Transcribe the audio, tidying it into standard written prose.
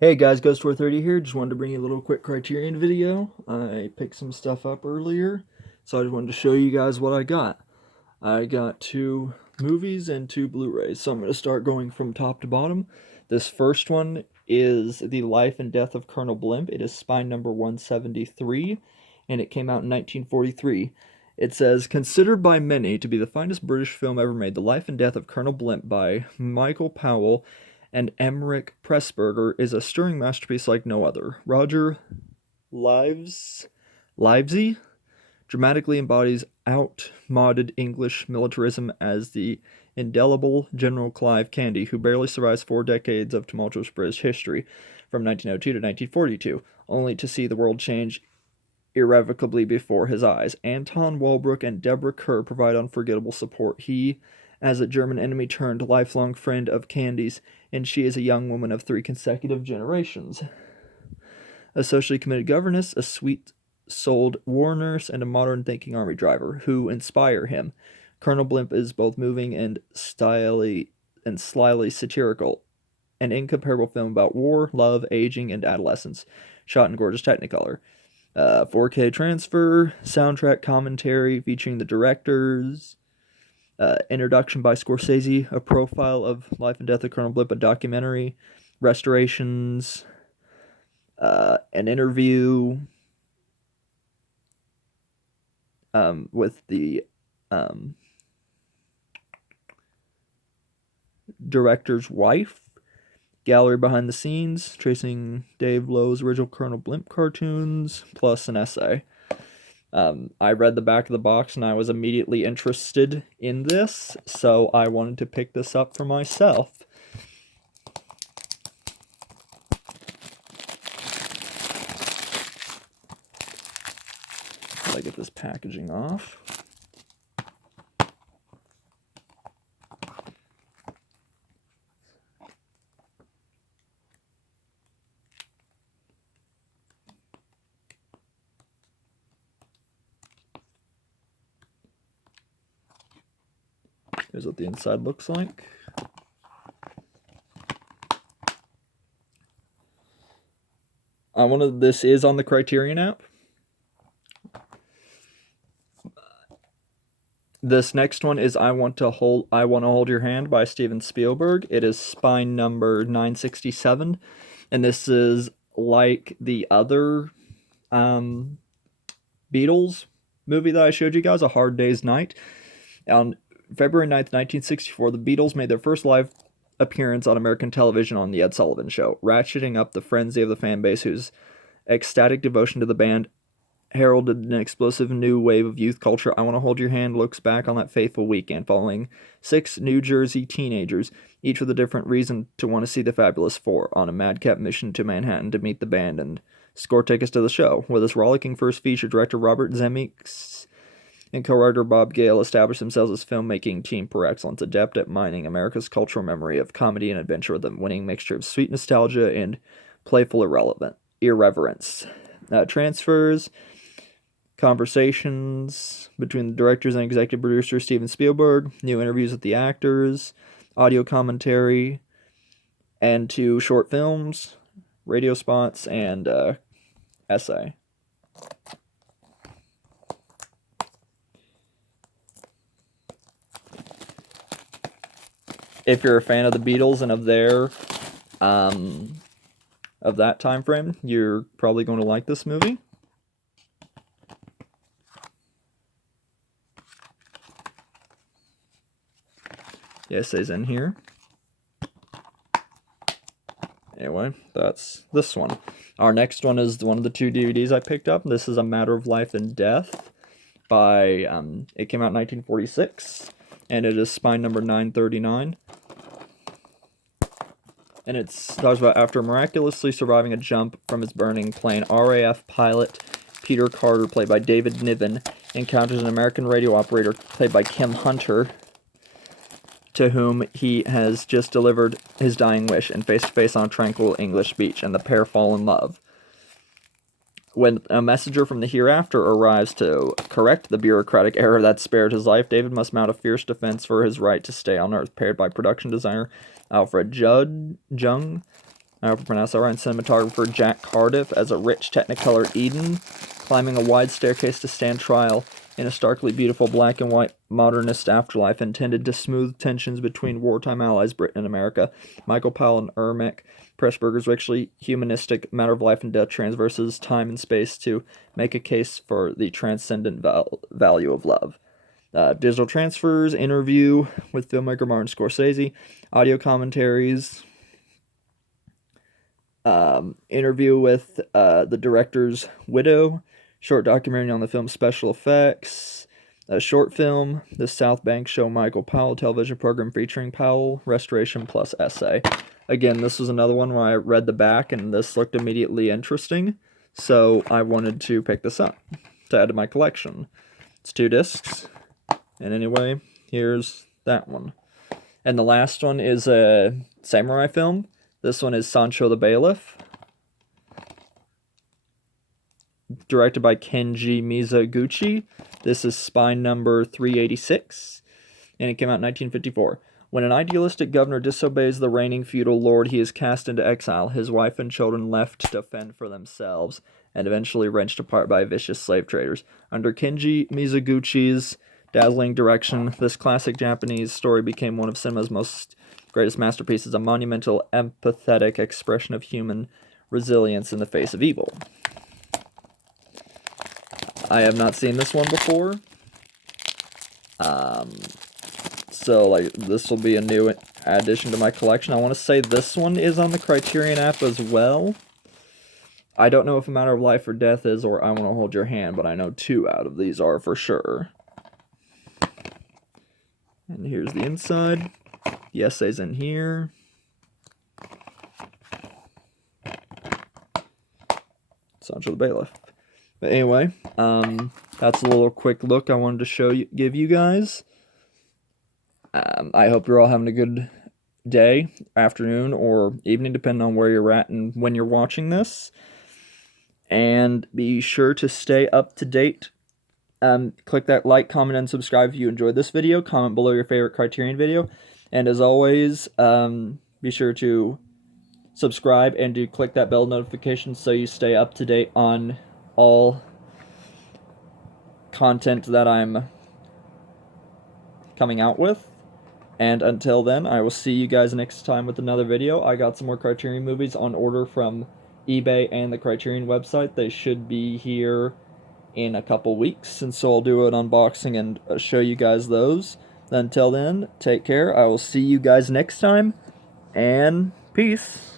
Hey guys, Ghost430 here. Just wanted to bring you a little quick Criterion video. I picked some stuff up earlier, so I just wanted to show you guys what I got. I got 2 movies and 2 Blu-rays, so I'm going to start going from top to bottom. This first one is The Life and Death of Colonel Blimp. It is spine number 173, and it came out in 1943. It says, considered by many to be the finest British film ever made, The Life and Death of Colonel Blimp by Michael Powell and Emmerich Pressburger is a stirring masterpiece like no other. Roger Livesey dramatically embodies outmoded English militarism as the indelible General Clive Candy, who barely survives 4 decades of tumultuous British history, from 1902 to 1942, only to see the world change irrevocably before his eyes. Anton Walbrook and Deborah Kerr provide unforgettable support. He, as a German enemy, turned lifelong friend of Candy's, and she is a young woman of 3 consecutive generations. A socially committed governess, a sweet-souled war nurse, and a modern-thinking army driver who inspire him. Colonel Blimp is both moving and slyly satirical. An incomparable film about war, love, aging, and adolescence, shot in gorgeous Technicolor. 4K transfer, soundtrack commentary featuring the directors, introduction by Scorsese, a profile of life and death of Colonel Blimp, a documentary, restorations, an interview with the director's wife, gallery behind the scenes, tracing Dave Lowe's original Colonel Blimp cartoons, plus an essay. I read the back of the box and I was immediately interested in this, so I wanted to pick this up for myself. Gotta get this packaging off. Here's what the inside looks like. This is on the Criterion app. This next one is I Want to Hold Your Hand by Steven Spielberg. It is spine number 967, and this is like the other Beatles movie that I showed you guys, A Hard Day's Night. On February 9th, 1964, the Beatles made their first live appearance on American television on The Ed Sullivan Show, ratcheting up the frenzy of the fan base whose ecstatic devotion to the band heralded an explosive new wave of youth culture. I Want to Hold Your Hand looks back on that fateful weekend following 6 New Jersey teenagers, each with a different reason to want to see the Fabulous Four, on a madcap mission to Manhattan to meet the band and score tickets to the show. With this rollicking first feature, director Robert Zemeckis and co-writer Bob Gale established themselves as filmmaking team per excellence, adept at mining America's cultural memory of comedy and adventure with a winning mixture of sweet nostalgia and playful irreverence. Transfers, conversations between the directors and executive producer Steven Spielberg, new interviews with the actors, audio commentary, and 2 short films, radio spots, and essay. If you're a fan of the Beatles and of their of that time frame, you're probably going to like this movie. The essay's in here. Anyway, that's this one. Our next one is one of the 2 DVDs I picked up. This is A Matter of Life and Death by, it came out in 1946, and it is spine number 939. And it talks about after miraculously surviving a jump from his burning plane, RAF pilot Peter Carter, played by David Niven, encounters an American radio operator, played by Kim Hunter, to whom he has just delivered his dying wish, and face-to-face on a tranquil English beach, and the pair fall in love. When a messenger from the hereafter arrives to correct the bureaucratic error that spared his life, David must mount a fierce defense for his right to stay on Earth, paired by production designer Alfred Jung, I hope I pronounced that right, and cinematographer Jack Cardiff as a rich Technicolor Eden, climbing a wide staircase to stand trial in a starkly beautiful black and white modernist afterlife intended to smooth tensions between wartime allies Britain and America. Michael Powell and Ermic Pressburger's richly humanistic matter of life and death transverses time and space to make a case for the transcendent value of love. Digital transfers, interview with filmmaker Martin Scorsese, audio commentaries, interview with the director's widow, short documentary on the film's special effects, a short film, The South Bank Show Michael Powell television program featuring Powell, restoration plus essay. Again, this was another one where I read the back and this looked immediately interesting, so I wanted to pick this up to add to my collection. It's 2 discs, and anyway, here's that one. And the last one is a samurai film. This one is Sancho the Bailiff, directed by Kenji Mizoguchi. This is spine number 386, and it came out in 1954. When an idealistic governor disobeys the reigning feudal lord, he is cast into exile, his wife and children left to fend for themselves, and eventually wrenched apart by vicious slave traders. Under Kenji Mizoguchi's dazzling direction, this classic Japanese story became one of cinema's greatest masterpieces, a monumental, empathetic expression of human resilience in the face of evil. I have not seen this one before, so this will be a new addition to my collection. I want to say this one is on the Criterion app as well. I don't know if A Matter of Life or Death is, or I Want to Hold Your Hand, but I know 2 out of these are for sure. And here's the inside. The essay's in here. Sancho the Bailiff. But anyway, that's a little quick look I wanted to give you guys. I hope you're all having a good day, afternoon, or evening, depending on where you're at and when you're watching this. And be sure to stay up to date. Click that like, comment, and subscribe if you enjoyed this video. Comment below your favorite Criterion video. And as always, be sure to subscribe and to click that bell notification so you stay up to date on all content that I'm coming out with. And until then, I will see you guys next time with another video. I got some more Criterion movies on order from eBay and the Criterion website. They should be here in a couple weeks, and so I'll do an unboxing and show you guys those. Until then, take care. I will see you guys next time, and peace.